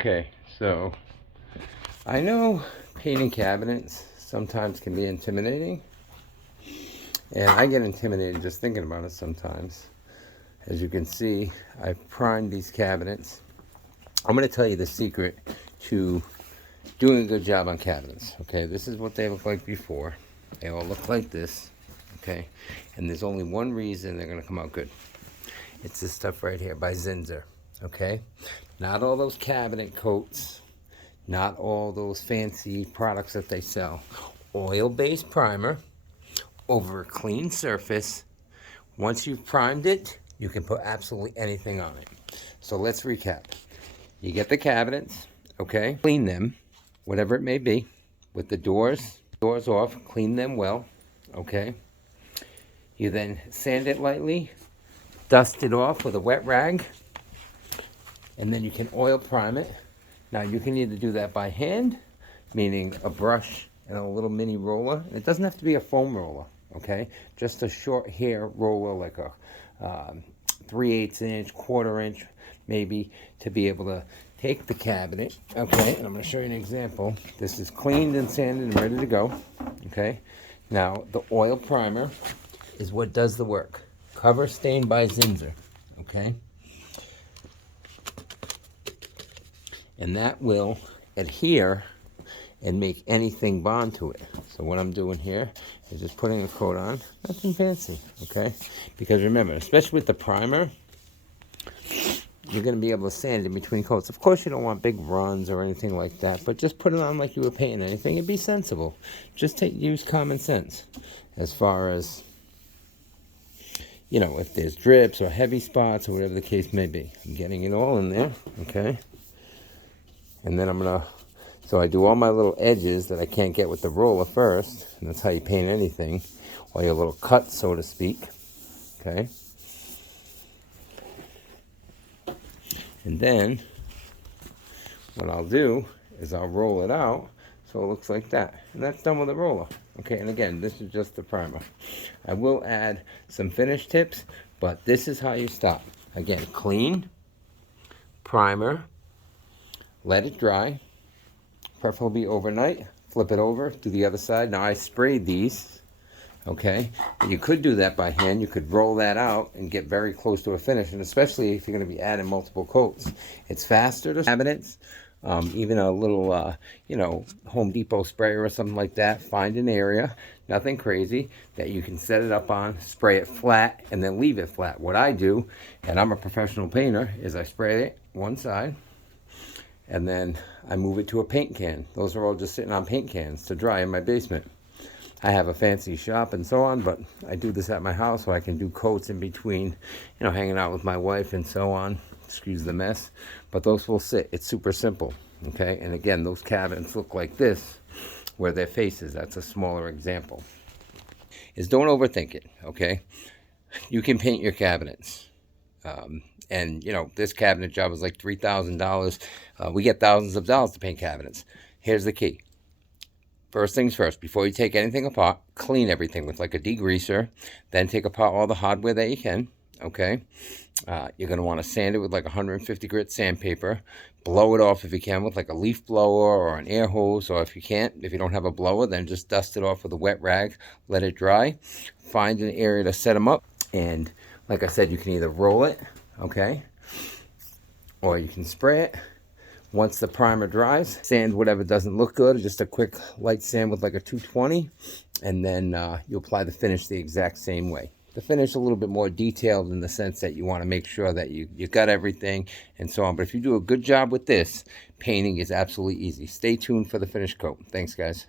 Okay, so I know painting cabinets sometimes can be intimidating, and I get intimidated just thinking about it sometimes. As you can see, I've primed these cabinets. I'm going to tell you the secret to doing a good job on cabinets. Okay, this is what they look like before. They all look like this. Okay, and there's only one reason they're going to come out good. It's this stuff right here by Zinsser. Okay, not all those cabinet coats, not all those fancy products that they sell. Oil-based primer over a clean surface. Once you've primed it, you can put absolutely anything on it. So let's recap. You get the cabinets, okay? Clean them, whatever it may be, with the doors off, clean them well, okay? You then sand it lightly, dust it off with a wet rag, and then you can oil prime it. Now you can either do that by hand, meaning a brush and a little mini roller. It doesn't have to be a foam roller, okay? Just a short hair roller, like a 3/8 inch, 1/4 inch, maybe, to be able to take the cabinet, okay? And I'm gonna show you an example. This is cleaned and sanded and ready to go, okay? Now, the oil primer is what does the work. Cover Stain by Zinsser, okay? And that will adhere and make anything bond to it. So what I'm doing here is just putting a coat on, nothing fancy, okay? Because remember, especially with the primer, you're gonna be able to sand in between coats. Of course, you don't want big runs or anything like that, but just put it on like you were painting anything and be sensible. Just use common sense as far as, you know, if there's drips or heavy spots or whatever the case may be. I'm getting it all in there, okay? And then I'm gonna, so I do all my little edges that I can't get with the roller first, and that's how you paint anything, or your little cut, so to speak, okay? And then what I'll do is I'll roll it out so it looks like that. And that's done with a roller, okay? And again, this is just the primer. I will add some finish tips, but this is how you stop. Again, clean, primer, let it dry, preferably overnight. Flip it over, do the other side. Now I sprayed these, okay? You could do that by hand. You could roll that out and get very close to a finish, and especially if you're going to be adding multiple coats. It's faster to cabinets. Even a little, you know, Home Depot sprayer or something like that. Find an area, nothing crazy, that you can set it up on, spray it flat, and then leave it flat. What I do, and I'm a professional painter, is I spray it one side, and then I move it to a paint can. Those are all just sitting on paint cans to dry in my basement. I have a fancy shop and so on, but I do this at my house so I can do coats in between, you know, hanging out with my wife and so on. Excuse the mess, but those will sit. It's super simple, okay? And again, those cabinets look like this, where their faces. That's a smaller example. Is don't overthink it, okay? You can paint your cabinets. And, you know, this cabinet job is like $3,000. We get thousands of dollars to paint cabinets. Here's the key. First things first, before you take anything apart, clean everything with like a degreaser. Then take apart all the hardware that you can, okay? You're going to want to sand it with like 150 grit sandpaper. Blow it off if you can with like a leaf blower or an air hose, or if you can't, if you don't have a blower, then just dust it off with a wet rag. Let it dry. Find an area to set them up. And like I said, you can either roll it, okay, or you can spray it. Once the primer dries, sand whatever doesn't look good, just a quick light sand with like a 220, and then you apply the finish the exact same way. The finish a little bit more detailed in the sense that you want to make sure that you got everything and so on. But if you do a good job with this, painting is absolutely easy. Stay tuned for the finish coat. Thanks, guys.